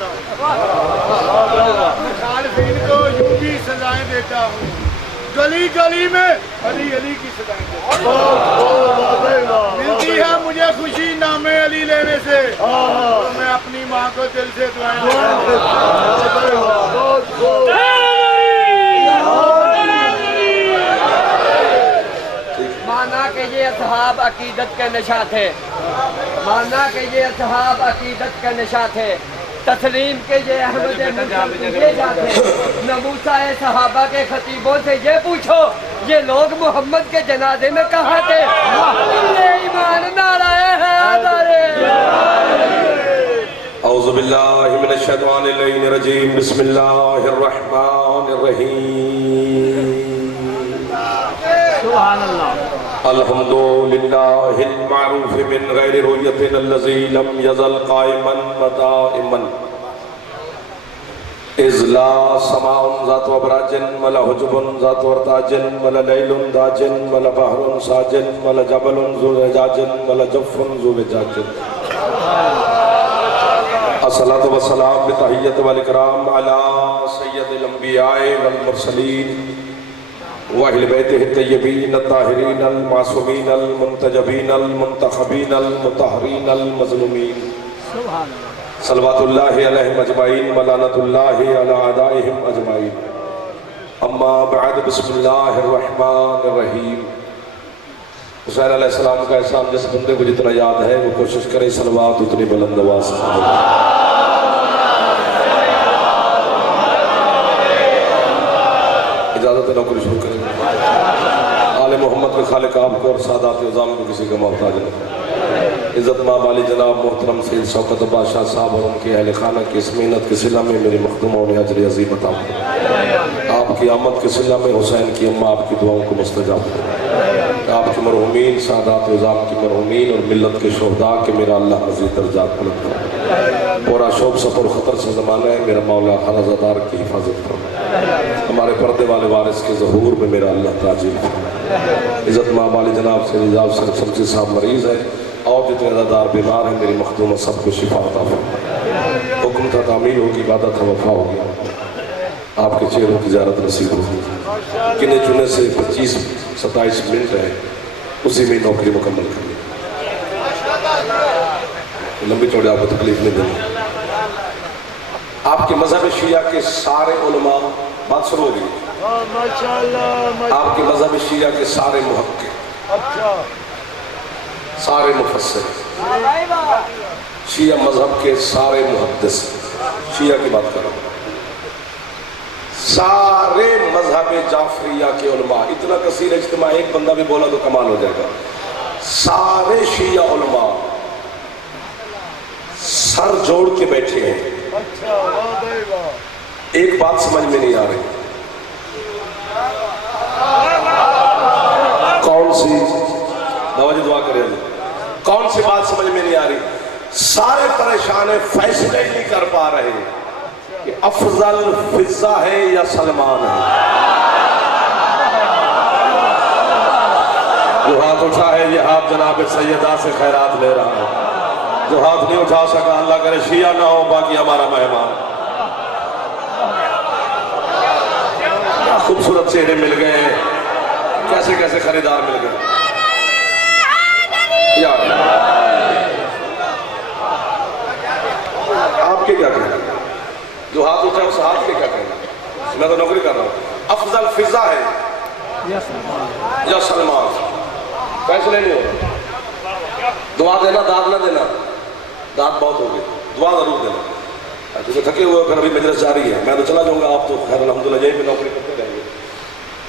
करता हूँ, मुखालिफिन को यूं भी सजाएं देता हूँ, गली गली में अली अली की सजाएं देता हूँ। मिलती है मुझे खुशी नामे अली लेने से, तो मैं अपनी माँ को दिल से दुआएं देता हूँ। माना कि ये असहाब अकीदत के नशा थे, माना कि ये असहाब अकीदत के नशा थे, तस्लीम के ये अहमद ये जाते नमूसा सहाबा के खतीबों से ये पूछो ये लोग मोहम्मद के जनाजे में कहाँ थे? ये ईमान नाराए हैं हमारे। औज़ु बिल्लाहि मिनश शैतानिर रजीम, बिस्मिल्लाहिर रहमानिर रहीम। सुभान अल्लाह। अल्हम्दुलिल्लाहिल मारूफ मिन गैरि रुयतिन अल्लज़ी लम यज़ल क़ाइमन व दाइमन इज़ला समाउन ज़ातु अबराजिन वला हुजुबुन ज़ातु अर्ताजिन वला लैलुन दाजिन वला बहरुन साजिन वला जबलुन ज़ुजाजिन वला जफ़्फ़ुन ज़ुवजाजिन। अस्सलातु वस्सलाम बितहिय्यत वल इकराम अला सय्यदिल अंबियाए वल मुरसलीन व अहले बैतिहि तय्यबीन अत्ताहिरीन अल मासूमीन अल मुंतजबीन अल मुंतखबीन अल मुतहरीन अल मज़लूमीन। सुभान अल्लाह। सल्लल्लाहु अलैहि अजमाइन व लानतुल्लाहि अला अदाइहिम अजमाइन। अम्मा बअद, बिस्मिल्लाहिर रहमानिर रहीम। हुसैन अलैहिस्सलाम का एहसान जिस बंदे को जितना याद है वो कोशिश करे सलवात उतनी बुलंद आवाज़ से। इजाज़त है नौकरी शुरू करें। आले मोहम्मद के खालिक आपको और सादात उज़ाम को किसी का मोहताज नहीं। इज़्ज़त माब वाली जनाब मोहतरम सैयद शौकत बादशाह साहब और उनके अहले खाना की इस मेहनत के सिला में मेरी मखदूमों ने अजर अज़ीम अता फरमाए। आपकी आमद के सिला में हुसैन की अम्मा आपकी दुआओं को मुस्तजाब करें। आपकी मरहूमीन सादात उज़ाम की मरहूमीन और मिल्लत के शोहदा के मेरा अल्लाह मज़ीद दर्जात बुलंद फरमाए। पूरा शौक सफ़र ख़तर से ज़माना है मेरा मौला हरज़दार की हिफाजत फरमाए। हमारे पर्दे वाले वारिस के ज़हूर में मेरा अल्लाह ताजील फरमाए। इज़्ज़त माब वाली जनाब से रिजाब सर शमसी साहब मरीज़ है और जितने अदादार बीमार हैं मेरी मखदूम सबको शिफा अता फरमाए। हुक्म था तामील होगी, इबादत था वफा होगी, आपके चेहरों की ज़ियारत नसीब होगी। गिने चुने से 25-27 मिनट है, उसी में नौकरी मुकम्मल करनी। लंबी चौड़ी आपको तकलीफ नहीं देनी। आपके मजहब शिया के सारे उलमा, बात शुरू हो गई। आपके मजहब शिया के सारे मुहक्किक, सारे मुफस्सिर, शिया मजहब के सारे मुहद्दिस, शिया की बात कर रहा हूँ, सारे मजहब जाफरिया के उलमा, इतना कसीर इज्तिमा एक बंदा भी बोला तो कमाल हो जाएगा। सारे शिया उलमा सर जोड़ के बैठे हैं। एक बात समझ में नहीं आ रही, कौन सी नवाजी दुआ करें, कौन सी बात समझ में नहीं आ रही। सारे परेशान है, फैसले नहीं कर पा रहे कि अफजल फिजा है या सलमान है। जो हाथ उठा है ये हाथ जनाब सैयदा से खैरात ले रहा है। जो हाथ नहीं उठा सका अल्लाह करे शिया ना हो, बाकी हमारा मेहमान। खूबसूरत चेहरे मिल गए, कैसे कैसे खरीदार मिल गए यार। आपके क्या कहना, जो हाथ उठा उस हाथ के क्या कहना? मैं तो नौकरी कर रहा हूँ। अफजल फिजा है या सलमान, फैसले नहीं हो। दुआ देना, दाद ना देना, दाद बहुत हो गई, दुआ जरूर देना। तो थके हुए फिर अभी मजलिस जारी है, मैं तो चला जाऊंगा, आप तो खैर अल्हम्दुलिल्लाह यही पे नौकरी करते रहेंगे,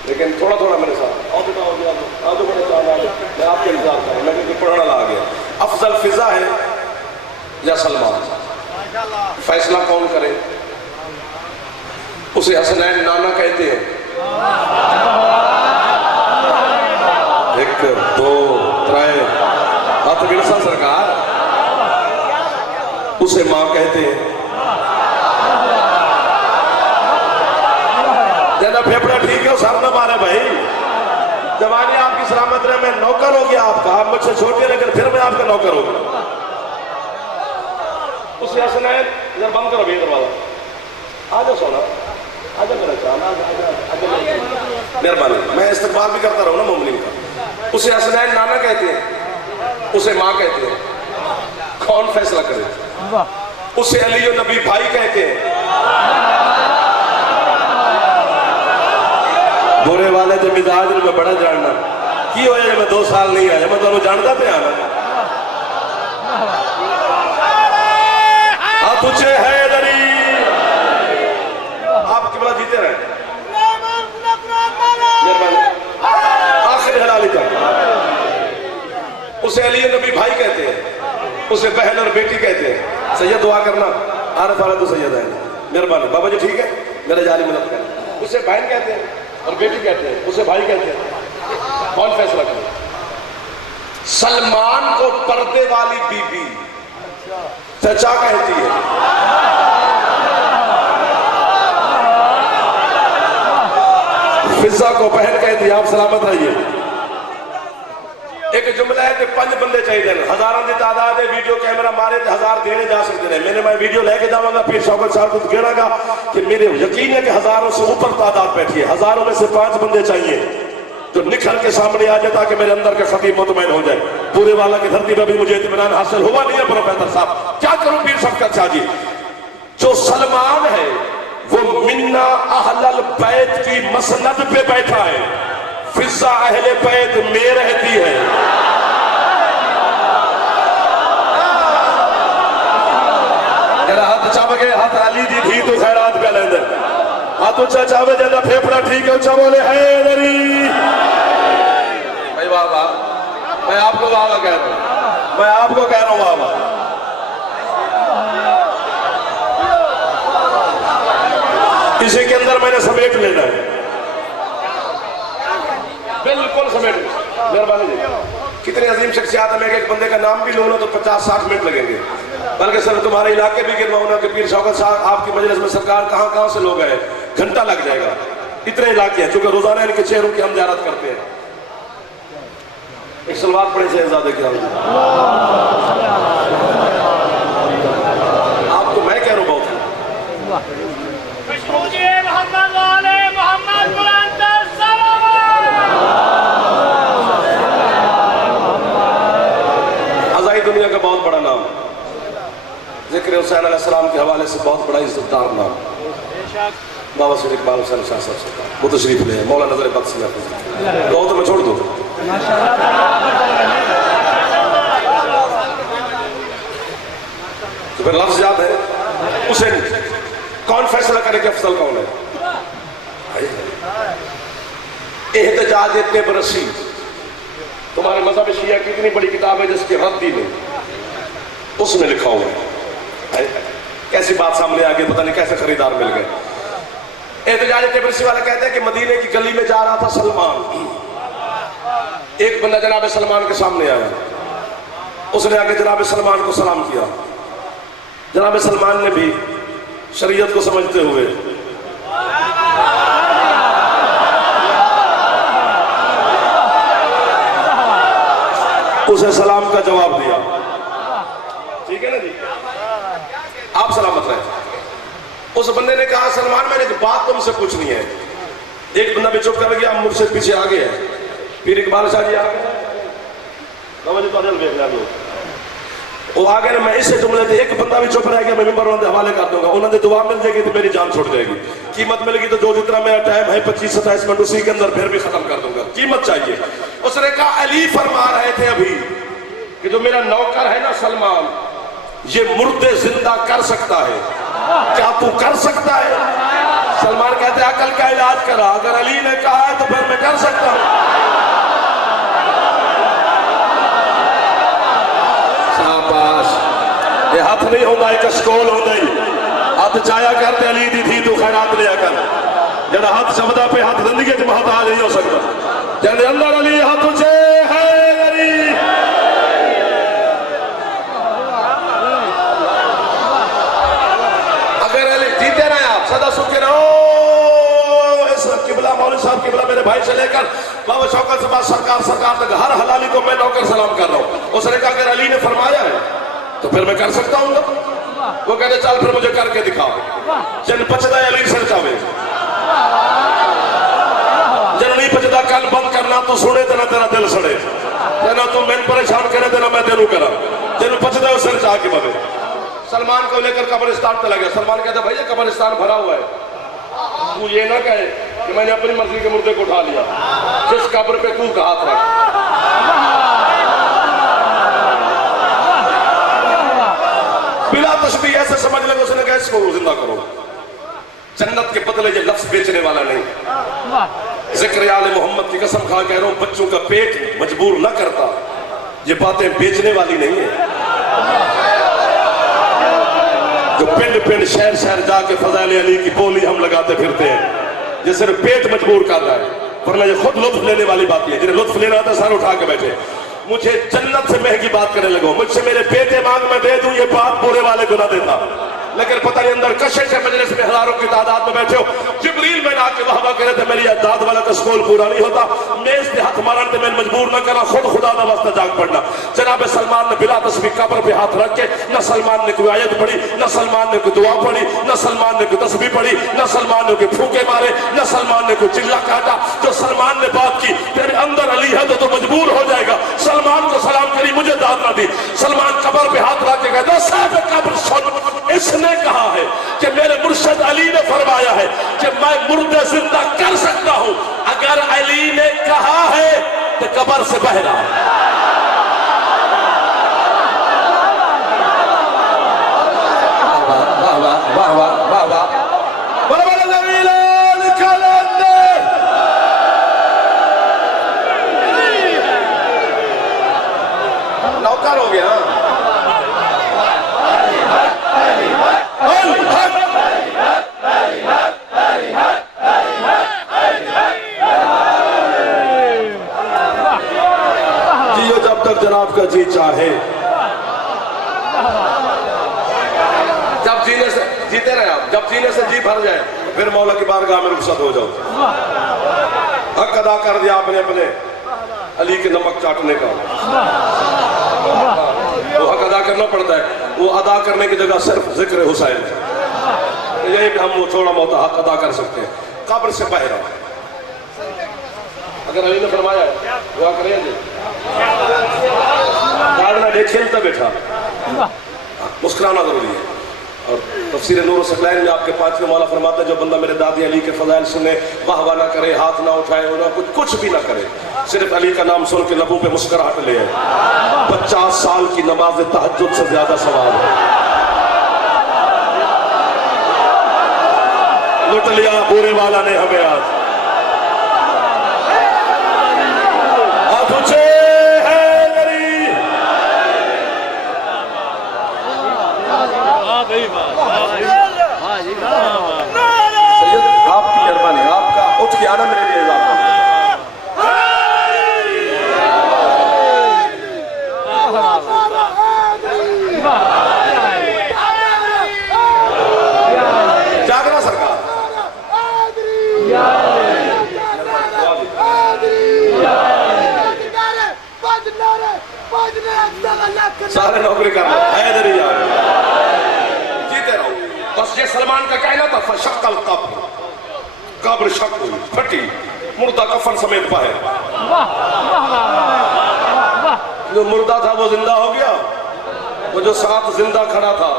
लेकिन थोड़ा थोड़ा मेरे साथ और मैं आपके इंतजार कर रहा हूँ। मैं पढ़ने लगा गया। अफजल फिजा है या सलमान, फैसला कौन करे? उसे हसनैन नाना कहते हैं। 1 2 3 हाथ गिरसा सरकार, उसे मां कहते हैं। फेफड़ा ठीक है, सर न मारे भाई, जवानी आपकी सलामत रहे। मैं नौकर हो गया आपका, आप मुझसे छोटे, लेकिन फिर मैं आपका नौकर हो गया। उसे हसनैन इधर बंद करो भैया दरवाजा। आ जाओ सोना, आ जाओ मेरा जान, मेहरबानी। मैं इस्तेमाल भी करता रहूँ ना मोमिन का। उसे हसनैन नाना कहते हैं, उसे माँ कहते हैं, कौन फैसला करे? उसे अली और नबी भाई कहते हैं। बुरे वाले तो मिजाज में बड़ा जानना की हो जाए। मैं 2 साल नहीं आया, मैं तुम्हें जानता पे आना। तुझे है दरी आप किबला जीते रहे। आखिर हलाली तक उसे अली नबी भाई कहते हैं, उसे बहन और बेटी कहते हैं। सैयद दुआ करना, आरफ वाला तो सैयद है। मेहरबानी बाबा जी, ठीक है, मेरे जारी मदद करें। उसे बहन कहते हैं और बेटी कहते हैं, उसे भाई कहते हैं। कौन फैसला करे? सलमान को पर्दे वाली बीबी चचा कहती है, फिजा को बहन कहती है। आप सलामत रहिए। एक जुमला है कि 5 बंदे चाहिए, हजारों की तादाद है। वीडियो कैमरा मारे तो 1000 देने जा सकते हैं। मैंने मैं वीडियो लेके जाऊंगा, फिर शौकत साहब को गिरागा कि मेरे यकीन है कि हजारों से ऊपर तादाद बैठी है। हजारों में से 5 बंदे चाहिए जो निखर के सामने आ जाए ताकि मेरे अंदर का खतीब मुतमईन हो जाए। पूरे वाला की धरती पर भी मुझे इत्मीनान हासिल हुआ नहीं है। प्रोफेसर साहब क्या करूं? पीर शफकत शाह जी, जो सलमान है वो मिन्ना अहलल बैत की मसनद पे बैठा है, फिजा अहले बैत में रहती है। जरा हाथ चावे, हाथ अली दी थी तो खैरात का लेंदर हाथ ऊंचा चावे, जरा फेफड़ा ठीक है ऊंचा बोले हैदरी। भाई वाह वाह, मैं आपको वाह कह रहा हूं, मैं आपको कह रहा हूं वाह वाह। इसी के अंदर मैंने समेट लेना है, बिल्कुल समेट। मेहरबानी जी, कितने अजीम शख्सियात है। मैं एक बंदे का नाम भी लूंगा तो 50-60 मिनट लगेंगे। बल्कि सर तुम्हारे इलाके भी गिरवाऊंगा कि पीर शौकत साहब आपकी मजलिस में सरकार कहां से लोग आए, घंटा लग जाएगा। इतने इलाके हैं, चूंकि रोजाना इनके चेहरों की हम ज़ियारत करते हैं। एक सलवात पढ़े शहजादे के आपको मैं कह रहा हूं बहुत अज़ाई दुनिया का बहुत बड़ा नाम, ज़िक्र हुसैन अलैहिस्सलाम के हवाले से बहुत बड़ा इज़्ज़तदार नाम बाबा सैयद इकबाल हुसैन शाह साहब सरकार। वो तशरीफ ले मौला नजर बद से कहो तो मैं छोड़ दूँ। तो फिर लफ्ज़ याद है उसे कौन फैसला करे कि अफजल कौन है? एहतजाज इतने बरसी, तुम्हारे मज़हब शिया की इतनी बड़ी किताब है जिसके रद्दी में उसमें लिखा हुआ है। कैसी बात सामने आ गई, पता नहीं कैसे खरीदार मिल गए। एहतजाज तिब्रिसी वाला कहते हैं कि मदीने की गली में जा रहा था सलमान, एक बंदा जनाब सलमान के सामने आया, उसने आके जनाब सलमान को सलाम किया। जनाब सलमान ने भी शरीयत को समझते हुए उसे सलाम का जवाब दिया। ठीक है ना जी, आप सलामत रहे। उस बंदे ने कहा सलमान मैंने एक बात तुमसे पूछनी है। एक बंदा भी चुप कर गया, मुझसे पीछे आ गया। फिर इकबाल शाह जी आ गए, वो आ गए। मैं इससे जुमले थे, एक बंदा भी चुप रह गया मैं मिंबर के हवाले कर दूंगा। उन्होंने दुआ मिल जाएगी तो मेरी जान छूट जाएगी, कीमत मिलेगी तो जो जितना मेरा टाइम है 25-27 मिनट उसी के अंदर फिर भी खत्म कर दूंगा, कीमत चाहिए। उसने कहा अली फरमा रहे थे अभी कि जो मेरा नौकर है ना सलमान, ये मुर्दे जिंदा कर सकता है, क्या तू कर सकता है? सलमान कहते अकल का इलाज करा, अगर अली ने कहा है तो फिर मैं कर सकता हूं। शाबाश, ये हाथ नहीं होगा, एक स्कूल हो गई। हाथ चाया करते अली दी थी तू खैरात लिया कर। जरा हाथ शब्दा पे हाथ जिंदगी च बहुत आ नहीं हो सकता। जब अंदर अली हाथ उचे है अली। अगर अली जीते रहे आप सदा सुखी रहो। इस किबला मौलवी साहब किबला मेरे भाई से लेकर बाबा शौकत साहब सरकार तक हर हलाली को मैं नौकर सलाम कर रहा हूँ। उसने कहा अगर अली ने फरमाया है तो फिर मैं कर सकता हूँ। वो कहते चल फिर मुझे करके दिखाओ। जन पचदा अली सर चावे जन नहीं पचदा कल बंद करना तो सुने तेना तेरा दिल सड़े तेना तू मैंने परेशान करे देना मैं तेनू करा तेन पचदा सिर चाह के बने। सलमान को लेकर कब्रिस्तान चला गया। सलमान कहता भाई ये कब्रिस्तान भरा हुआ है, तू ये ना कहे कि मैंने अपनी मर्जी के मुर्दे को उठा लिया, जिस कब्र पे तू का हाथ रख। बिला तशबीह ऐसे समझ लगे उसने कहा इसको जिंदा करो। जन्नत के बदले ये लफ्ज बेचने वाला नहीं। जिक्र आले मोहम्मद की कसम खा कह रहा हूं, बच्चों का पेट मजबूर न करता, ये बातें बेचने वाली नहीं है। जो पिंड पिंड शहर शहर जाके फज़ाइल अली की बोली हम लगाते फिरते हैं, ये सिर्फ पेट मजबूर कर रहा है, वरना ये खुद लुत्फ लेने वाली बात है। जिन्हें लुत्फ लेना था सर उठा के बैठे। मुझे जन्नत से महंगी बात करने लगो, मुझसे मेरे बेटे मांग मैं दे दूं, ये बात बुरे वाले को ना देता। लेकिन पता नहीं अंदर कशिश है, मजलिस में हजारों की तादाद में बैठे हो। जिब्रील में आके वाहवा करे थे मेरी दाद वाला का स्कूल पूरा नहीं होता, मेज से हाथ मारन थे मैं मजबूर न करा, खुद खुदा का वास्ता जाग पड़ना। जनाब सलमान ने बिला तस्बीह कब्र पे हाथ रख के न सलमान ने कोई आयत पढ़ी, न सलमान ने कोई दुआ पढ़ी, न सलमान ने कोई तस्बीह पढ़ी, न सलमान ने कोई फूके मारे, न सलमान ने कोई चिल्ला काटा। जो सलमान ने बात की तेरे अंदर अली है तो मजबूर हो जाएगा। सलमान को सलाम करी, मुझे दाद ना दी। सलमान कब्र पे हाथ रख के कहता साहब कब्र सुन, इसने कहा है कि मेरे मुर्शद अली ने फरमाया है कि मैं मुर्दे जिंदा कर सकता हूं। अगर अली ने कहा है तो कब्र से बहरा। वाह वाह वाह वाह वाह वाह नौकर हो गया। जियो जब तक जनाब का जी चाहे, जब जीने से जीते रहे आप, जब जीने से जी भर जाए फिर मौला की बारगाह में रुखसत हो जाओ। हक अदा कर दिया आपने अपने अली के नमक चाटने का, वो हक अदा करना पड़ता है। वो अदा करने की जगह सिर्फ जिक्र हुसैन है, यही हम वो थोड़ा बहुत हक अदा कर सकते हैं। कब्र से पहरा अगर अली ने फरमाया दुआ करेंगे, खेलता बैठा मुस्कुराना जरूरी है। और तफसीर नूर सकलैन में आपके पांचवें मौला फरमाते हैं जो बंदा मेरे दादी अली के फजाइल सुने, वाह वाह ना करे, हाथ ना उठाए, ना कुछ भी ना करे, सिर्फ अली का नाम सुन के लबों पे मुस्कुराहट ले आए, 50 साल की नमाज तहज्जुद से ज्यादा सवाब है। लुट लिया बुरे वाला ने हमें आज। आपकी मेहरबानी, आपका उठ के आना मेरे लिए जागना सरकार। सारे नौकरी करना हैदरी जीते रहो। बस ये सलमान का कहना था फशक्कल कब्र, कब्र शक हुई, फटी, मुर्दा कफन समेत बाहर। जो मुर्दा था वो जिंदा हो गया, वो जो साथ जिंदा खड़ा था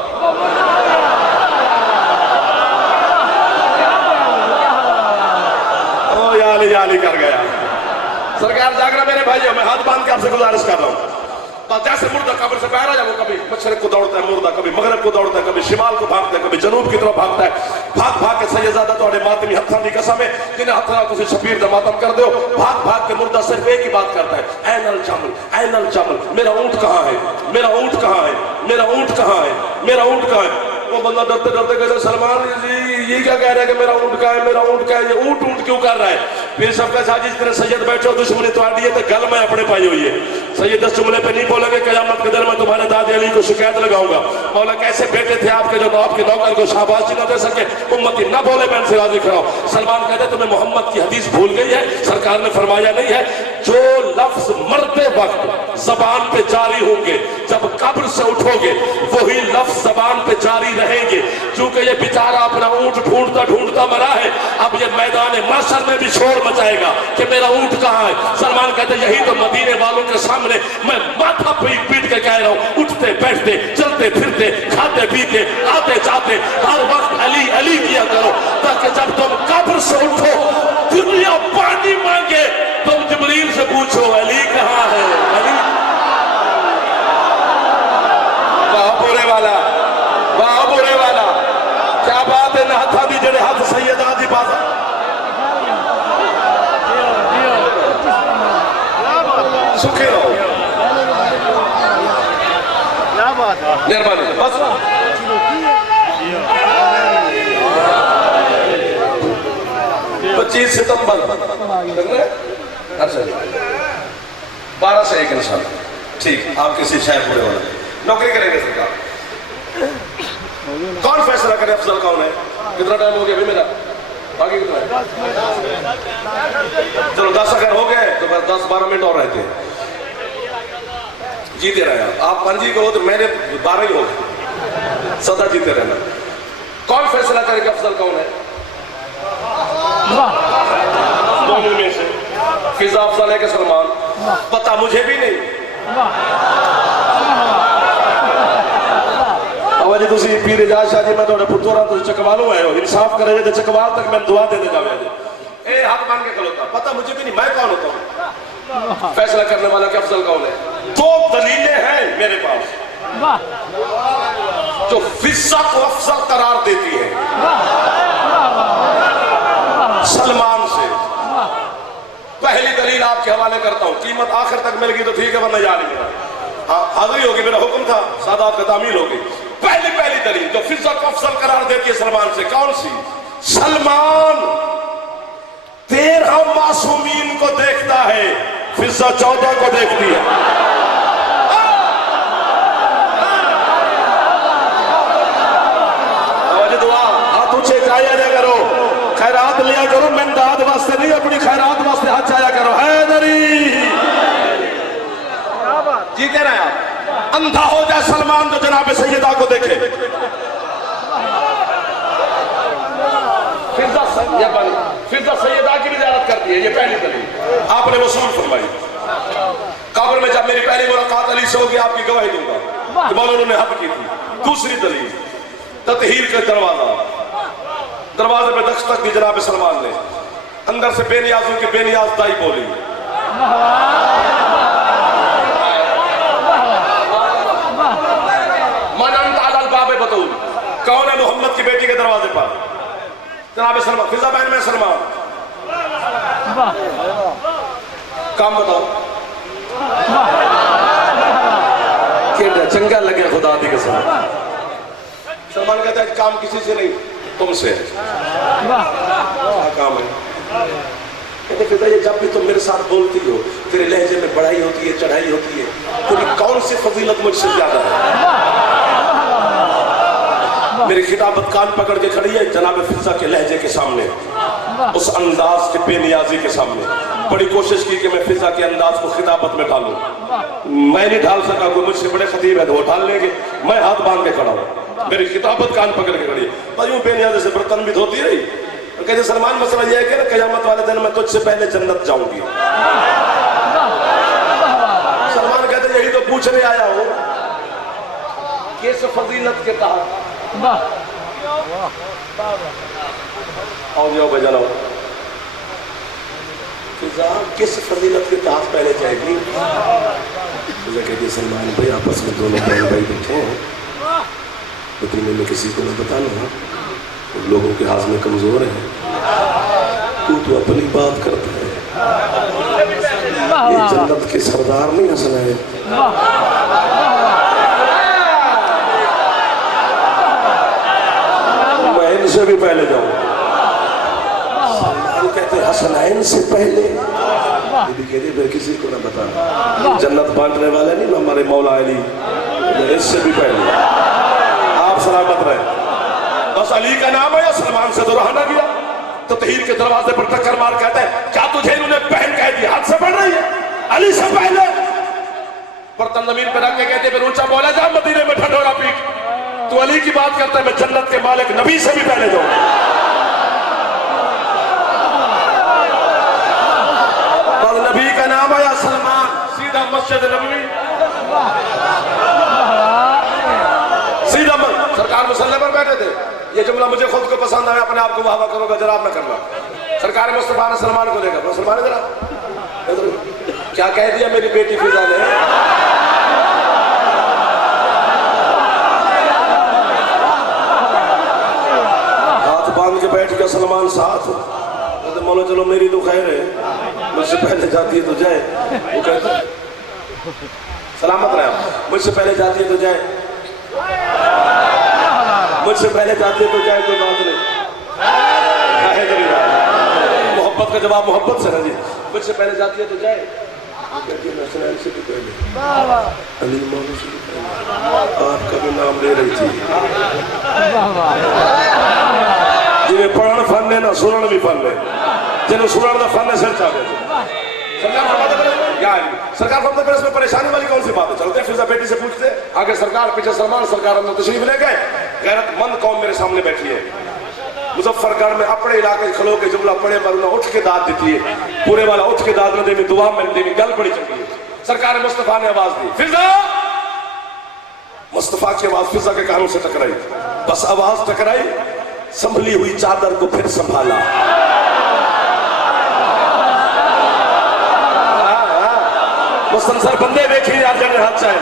ओ याली याली कर गया। सरकार जागना मेरे भाइयों, मैं हाथ बांध के आपसे गुजारिश कर रहा हूँ। जैसे मुर्दा कब्र से बाहर आ जाए, वो कभी मशरक को दौड़ता है मुर्दा, कभी मगरब को दौड़ता है, कभी शिमाल को भागता है, कभी जनूब की तरफ भागता है। भाग भाग के सैयदादा तोड़े मातमी हत्था की कसम है, जिन्हें हत्था तुझे शबीर दा मातम कर दो। भाग भाग के मुर्दा सिर्फ एक ही बात करता है, ऐनल जमल, ऐनल जमल, मेरा ऊंट कहाँ है, मेरा ऊंट कहाँ है, मेरा ऊंट कहाँ है, मेरा ऊंट कहाँ है। वो बंदा डरते डरते कहते सलमान जी ये क्या कह रहा है कि मेरा ऊंट का है, मेरा ऊंट का है, ये ऊंट ऊंट क्यों कर रहा है। फिर सबका साथ जिस तरह सैयद बैठे हो दुश्मनी तो आड़ी है तो गल में अपने पाई हुई है। सैयद 10 जुमले पे नहीं बोलेंगे, कयामत के दिन में तुम्हारे दादी अली को शिकायत लगाऊंगा। मौला कैसे बेटे थे आपके जो आपके नौकर को शाबाशी न दे सके, उम्मती न बोले मैं इनसे राजी कराओ। सलमान कहते तुम्हें मोहम्मद की हदीस भूल गई है, सरकार ने फरमाया नहीं है जो लफ्ज मरते वक्त जबान पे जारी होंगे, जब कब्र से उठोगे वही लफ्ज जबान पे जारी रहेंगे। क्योंकि ये बेचारा अपना ऊंट ढूंढता ढूंढता मरा है, अब ये मैदान माशर में भी शोर मचाएगा कि मेरा ऊंट कहाँ है। सलमान कहते यही तो मदीने वालों के सामने मैं माथा पीट पीट के कह रहा हूँ, उठते बैठते चलते फिरते खाते पीते आते जाते हर वक्त अली अली किया करो, ताकि जब तुम कब्र से उठो दुनिया पानी मांगे तुम जिब्रील से पूछो अली कहाँ है। अली वाह बोरे वाला, वाह बोरे वाला, क्या बात है। नहा दी जड़े हाथ सैयदा दी बात सुखे रहो, क्या बात है, मेहरबानी बस। 25 सितंबर 12 से 1 इंशाल्लाह। ठीक, आप किसी शहर पूरे वाले नौकरी करेंगे सरकार। कौन फैसला करे अफजल कौन है? कितना टाइम हो गया भाई मेरा? बाकी कितना है? चलो 10 अगर हो गए तो 10-12 मिनट और रहते हैं, जीते रहे। आप 5 ही कहो तो मैंने 12 ही हो गए, सदा जीते रहना। कौन फैसला करेगा अफजल कौन है? दोनों में से फिजा अफजल है कि सलमान? पता मुझे भी नहीं। जी तुसी पीर एजाज शाह जी मैं थोड़े पुत्तों तुम चकवालो आए हो, इंसाफ करे तो चकवाल तक मैं दुआ देने जावे ए हाथ मान के खलोता, पता मुझे भी नहीं मैं कौन होता हूँ। फैसला करने वाला कि अफजल कौन है? 2 दलीलें हैं मेरे पास जो फिजा को अफजल करार देती है सलमान से। पहली दलील आपके हवाले करता हूं, कीमत आखिर तक मिल गई तो ठीक है वरना जा नहीं। हाँ हाजिरी होगी, मेरा हुक्म था, सादात का तामील होगी। पहली दलील जो फिजा को अफजल करार देती है सलमान से, कौन सी? सलमान 13 मासूमीन को देखता है, फिजा 14 को देखती है। दुआ हाथ ऊंचे जाया करो, खैरात लिया करो, इमदाद वास्ते नहीं अपनी खैरात वास्ते हाथ आया करो। हैदरी जीते रहे आप। अंधा हो जाए सलमान जो जनाब सैयदा को देखे। फिजा सैयदा की भी ज़ियारत करती है, ये पहली दलील आपने वसूल फरमाई। कब्र में जब मेरी पहली मुलाकात अली से होगी आपकी गवाही दूंगा कि मौलाना ने हक की थी। दूसरी दलील ततहीर का दरवाजे पे दस्तक दी जनाब सलमान ने, अंदर से बेनियाजों की बेनियाज दाई बोली। बतौल कौन है मोहम्मद की बेटी के दरवाजे पर? जनाब सलमान, फिजा बहन में सलमान। काम बताओ क्या चंगा लगे खुदा दी कसम। सलमान कहता है काम किसी से नहीं तुमसे है। काम है कहते फिजा ये जब भी तुम मेरे साथ बोलती हो तेरे लहजे में बढ़ाई होती है चढ़ाई होती है, तेरी कौन सी फजीलत मुझसे ज्यादा है? मेरी खिताबत कान पकड़ के खड़ी है जनाब फिजा के लहजे के सामने, उस अंदाज के बेनियाजी के सामने। बड़ी कोशिश की कि मैं फिजा के अंदाज को खिताबत में ढालूं, मैं नहीं ढाल सका। कोई मुझसे बड़े खतीब है तो वो ढाल लेंगे, मैं हाथ बांध के खड़ा हूं। मेरी खिताबत कान पकड़ के खड़ी है, पर यूं बेनियाजी से बर्तन भी धोती रही। कहते सलमान मसला यह है कि क़यामत वाले दिन मैं तुझसे पहले जन्नत जाऊंगी। सलमान कहते यही तो पूछने आया हूं किस फजीलत के तहत। और जाओ बजाओ किस फजीलत के तहत पहले जाएगी? मुझे कहती सलमान भाई आपस में दोनों बहन भाई बैठे हैं, लेकिन मैंने किसी को न बताना, लोगों के हाथ में कमजोर है, तू तो अपनी बात करता है। ये जन्नत के सरदार नहीं हंसना है। मैं इनसे भी पहले जाऊं। कहते हसनैन से पहले भी कहते फिर किसी को ना बताना, जन्नत बांटने वाले नहीं हमारे मौला अली, इससे भी पहले आप सलामत रहे। बस अली का नाम है, सलमान से तो रहा ना गया। तो तहीर के दरवाजे पर टक्कर मार कहता है, क्या तुझे इन्होंने बहन कह दी? हाथ से पढ़ रही है अली से पहले। बर्तन जमीन पर रख के कहते फिर ऊंचा बोला, जा मदीने में ढंढोरा पीट, तू अली की बात करता है, मैं जन्नत के मालिक नबी से भी पहले जाऊंगा। नबी का नाम आया सलमान, सीधा मस्जिद नबवी, सीधा सरकार मुसल्ले पर बैठे थे। ये जुमला मुझे खुद को पसंद आया, अपने आप को वाह करूंगा, जराब न करना। सरकार मुस्तफा ने सलमान को देखा, मुसलमान जरा क्या कह दिया मेरी बेटी फिजा ने? हाथ बांध के बैठ गया सलमान साथ, बोलो चलो मेरी तो खैर है, मुझसे पहले जाती है तो जाए। वो कहता सलामत रहे, मुझसे पहले जाती है तो जाए, मुझसे पहले जाती है तो जाए, कोई बात नहीं। मोहब्बत का जवाब मोहब्बत से ना जी, मुझसे पहले जाती है तो जाए, से भी पहले अली मौला से भी पहले आपका भी नाम ले रही थी। जिन्हें पढ़न फन है ना सुनन भी फन है, जिन्हें सुनन का फन है सिर चाहे। सरकार फरमाते फिर इसमें परेशानी वाली कौन सी बात है? चलते फिजा बेटी से पूछते, आगे सरकार पीछे सलमान, सरकार अंदर तशरीफ ले गए। गैरतमंद कौम मेरे सामने बैठी है, मुजफ्फरगढ़ में अपने इलाके खलो के जुमला पड़े मरना उठ के दाद देती है, पूरे वाला उठ के दाद न देवी दुआ में देवी गल बड़ी चल है। सरकार मुस्तफा ने आवाज दी, फिजा। मुस्तफा की आवाज फिजा के कानों से टकराई, बस आवाज टकराई, संभली हुई चादर को फिर संभाला। मुस्तनसर बंदे देखिए आप जगह हाथ चाहे,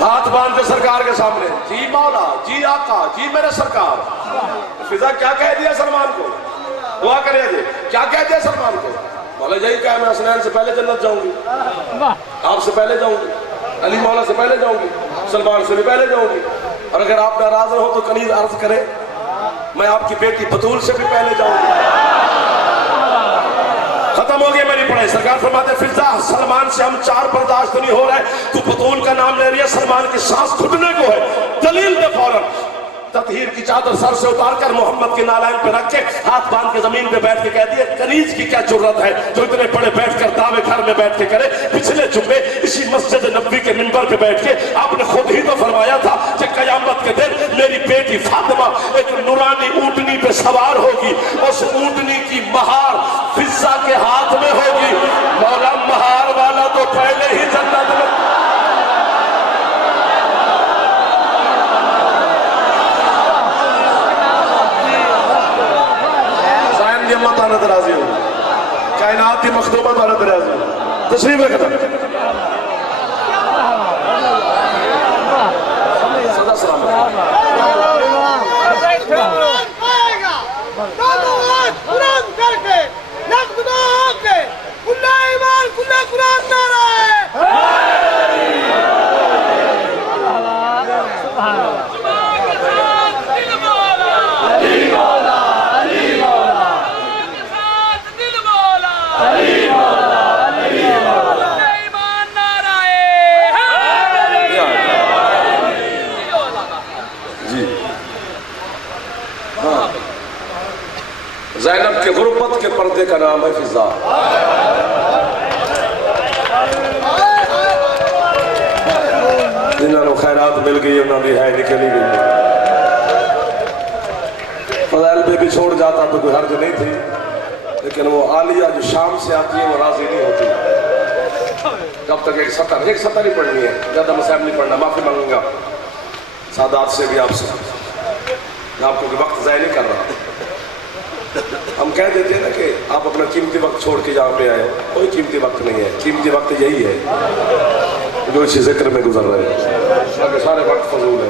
हाथ बांध के सरकार के सामने, जी मौला, जी आका, जी मेरे सरकार। फिजा क्या कह दिया सलमान को? दुआ करे जी, क्या कह दिया सलमान को? मौला यही कहा, मैं हसनैन से पहले जन्नत जाऊंगी, आपसे पहले जाऊंगी, अली मौला से पहले जाऊंगी, सलमान से भी पहले जाऊंगी, और अगर आप नाराज हो तो कनीज अर्ज करे, मैं आपकी बेटी बतूल से भी पहले जाऊंगी। खत्म हो गई मेरी पढ़ाई। सरकार फरमाते, फिजा सलमान से हम चार बर्दाश्त नहीं हो रहा है, तू बतूल का नाम ले रही है, सलमान की सांस घुटने को है, दलील दे फौरन। ततहीर की चादर सर से उतारकर मोहम्मद के नालायन पे रख के हाथ बांध के जमीन पे बैठ के कह दिए, कनीज की क्या जरूरत है जो इतने बड़े बैठकर दावे घर में बैठ के करे? पिछले जुम्मे इसी मस्जिद नबवी के मिंबर पे बैठ के आपने खुद ही तो फरमाया था कि कयामत के दिन मेरी बेटी फातिमा एक नूरानी ऊंटनी पे सवार होगी, उस ऊंटनी की महार फिजा के हाथ में होगी। मौला महार वाला तो पहले ही जन्नत में। राजी हो, कायनात की मखदूमा भारत राजी हो, तशरीफ रखना। सदा सलाम ज़ैनब के गुर्बत के पर्दे का नाम है फिजा। जिन्होंने खैरात मिल गई उन्होंने है निकली गई, फज़ैल पे भी छोड़ जाता तो कोई हर्ज नहीं थी, लेकिन वो आलिया जो शाम से आती है वो राजी नहीं होती। जब तक एक सतर ही पढ़नी है, ज़्यादा मसाइब नहीं पढ़ना। माफ़ी मांगूंगा सादात से भी, आपसे, मैं आपको वक्त ज़ाया नहीं कर रहा। हम कह देते हैं ना कि आप अपना कीमती वक्त छोड़ के यहाँ पे आए, कोई कीमती वक्त नहीं है। कीमती वक्त यही है जो इसी जिक्र में गुजर रहे हैं, बाकी सारे वक्त फजूल है।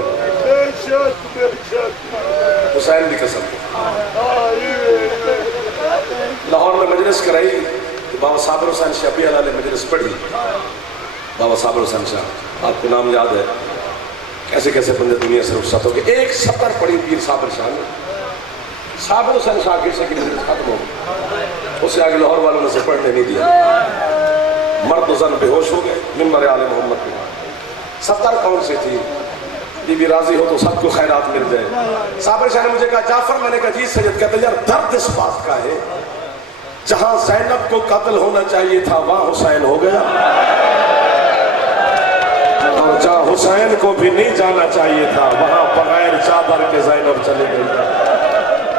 हुसैन की कसम, लाहौर में मजलिस कराई तो बाबा साबिर हुसैन शाह ने मजलिस पढ़ी। बाबा साबिर हुसैन शाह, आपको नाम याद है, कैसे कैसे बंदे दुनिया से रुखसत हो गए। एक सत्तर पढ़ी पीर साबिर शाह ने, साबिर हुसैन शाह की खत्म हो गई, उससे आगे लाहौर वालों ने से पढ़ने नहीं दिया। मर्द जन बेहोश हो गए मिंबर आले मोहम्मद के। 70 कौन सी थी? बीबी राजी हो तो सबको खैरात मिल जाए। साबिर शाह ने मुझे कहा जाफर, मैंने कहा जी सैयद। कहते यार दर्द इस बात का है जहां ज़ैनब को कत्ल होना चाहिए था वहां हुसैन हो गया, और जहां हुसैन को भी नहीं जाना चाहिए था वहां बगैर चादर के ज़ैनब चले गई।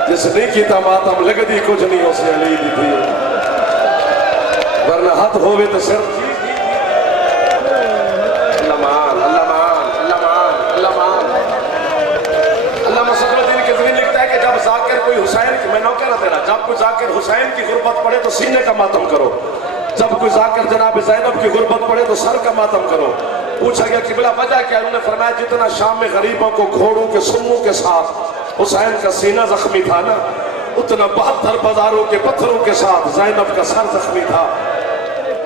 जिसने किया मातम लगदी कुछ नहीं उसे अली दी थी, वरना हथ होवे तो सिर जब कोई जाकिर हुसैन की गुर्बत पड़े तो सीने का मातम करो, जब कोई जाकिर जनाब ज़ैनब की गुर्बत पड़े तो सर का मातम करो। पूछा गया किबला वजह क्या? उन्होंने फरमाया जितना शाम में गरीबों को घोड़ों के सुम्मों के साथ हुसैन का सीना जख्मी था ना, उतना 72 बाजारों के पत्थरों के साथ ज़ैनब का सर जख्मी था।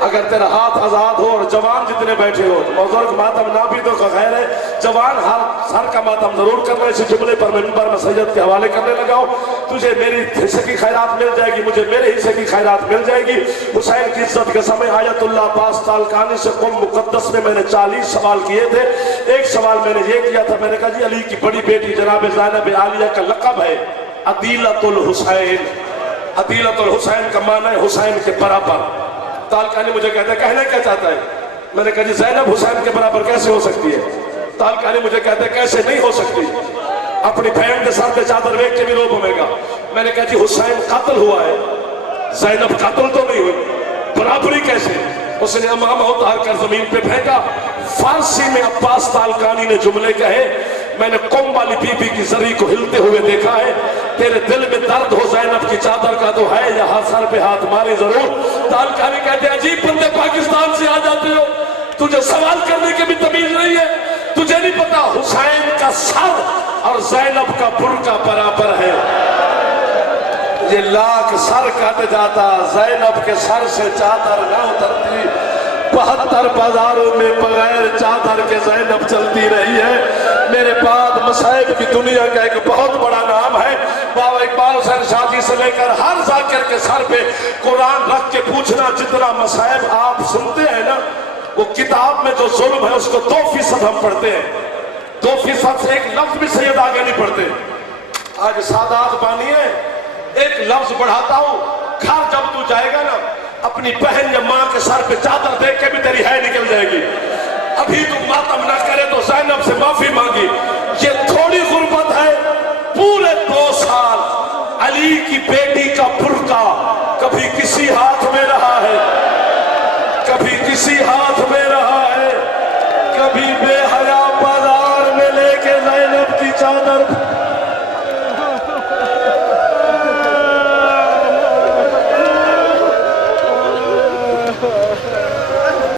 अगर तेरा हाथ आजाद हो और जवान जितने बैठे हो तो बुजुर्ग मातम ना भी तो खैर है, जवान हाथ सर का मातम जरूर करना। इसी जुमले पर मिंबर में सैयद के हवाले करने लगाओ, तुझे मेरी हिस्से की खैरात मिल जाएगी, मुझे मेरे हिस्से की खैरात मिल जाएगी। हुसैन की इज्जत के समय आयतुल्लाह अब्बास तालकानी से कुल मुकद्दस में मैंने 40 सवाल किए थे। एक सवाल मैंने ये किया था, मैंने कहा जी अली की बड़ी बेटी जनाब ज़ैनब आलिया का लक़ब है अदीलतुल हुसैन। अदीलतुल हुसैन का माना है हुसैन के बराबर। तालकानी मुझे कहता है कहना क्या चाहता है? मैंने कहा जी ज़ैनब हुसैन के बराबर कैसे हो सकती है? तालकानी मुझे कहता है कैसे नहीं हो सकती, अपनी बहन के साथ चादर वेख के भी रो पवेगा। मैंने कहा जी हुसैन कातिल हुआ है, ज़ैनब कातिल तो नहीं हुई, बराबरी कैसे? उसने अमामा उतार कर जमीन पे फेंका। फारसी में अब्बास तालकानी ने जुमले कहे, मैंने कौम वाली बीबी की जरी को हिलते हुए देखा है, तेरे दिल में दर्द हो ज़ैनब की चादर का तो है, यहाँ सर पे हाथ मारे जरूर। तालकानी कहते हैं अजीब बंदे पाकिस्तान से आ जाते हो, तुझे सवाल करने की भी तमीज नहीं है, तुझे नहीं पता हुसैन का सर और ज़ैनब का बुर्का बराबर है। ये लाख सर कट जाता, ज़ैनब के सर से चादर न उतरती। 72 बाजारों में बगैर चादर के ज़ैनब चलती रही है। मेरे बाद मसाइब की दुनिया का एक बहुत बड़ा नाम है, बाबा इकबाल हुसैन शादी से लेकर हर जाकिर के सर पे कुरान रख के पूछना, जितना मसाइब आप सुनते हैं ना, वो किताब में जो जुल्म है उसको 2% हम पढ़ते हैं, 2% से एक लफ्ज भी सैयद आगे नहीं पढ़ते। आज सादात बानी है, एक लफ्ज बढ़ाता हूं, घर जब तू जाएगा ना अपनी बहन या माँ के सर पे चादर देख के भी तेरी है निकल जाएगी। अभी तू मातम ना करे तो ज़ैनब से माफी मांगी। ये थोड़ी गुर्बत है, पूरे 2 साल अली की बेटी का बुर्का कभी किसी हाथ में रहा है, कभी किसी हाथ में रहा